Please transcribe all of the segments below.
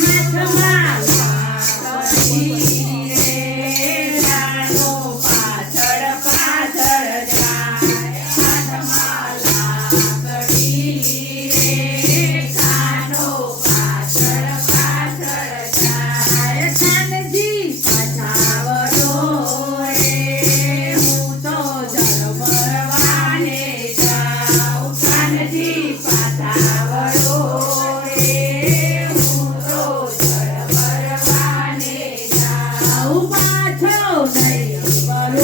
Merry Christmas.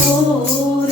Oh.